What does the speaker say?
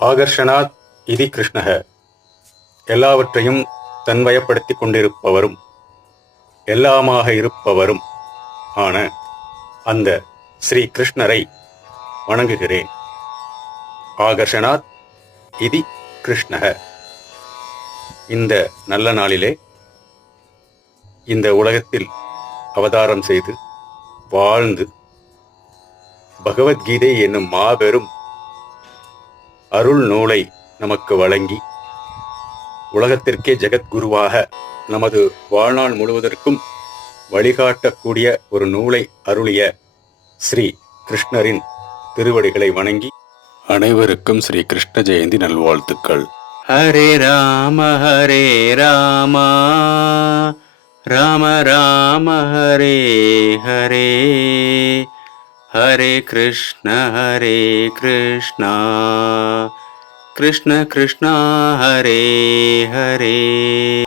ஆகர்ஷனாத் இதி கிருஷ்ணக. எல்லாவற்றையும் தன்வயப்படுத்தி கொண்டிருப்பவரும் எல்லாமாக இருப்பவரும் ஆன அந்த ஸ்ரீ கிருஷ்ணரை வணங்குகிறேன். ஆகர்ஷனாத் இதி கிருஷ்ணக. இந்த நல்ல நாளிலே இந்த உலகத்தில் அவதாரம் செய்து வாழ்ந்து பகவத்கீதை என்னும் மாபெரும் அருள் நூலை நமக்கு வழங்கி உலகத்திற்கே ஜெகத்குருவாக நமது வாழ்நாள் முழுவதற்கும் வழிகாட்டக்கூடிய ஒரு நூலை அருளிய ஸ்ரீ கிருஷ்ணரின் திருவடிகளை வணங்கி அனைவருக்கும் ஸ்ரீ கிருஷ்ண ஜெயந்தி நல்வாழ்த்துக்கள். ஹரே ராம ஹரே ராம. ராம ராம ஹரே ஹரே. ஹரே கிருஷ்ண ஹரே கிருஷ்ணா. कृष्ण कृष्ण हरे हरे।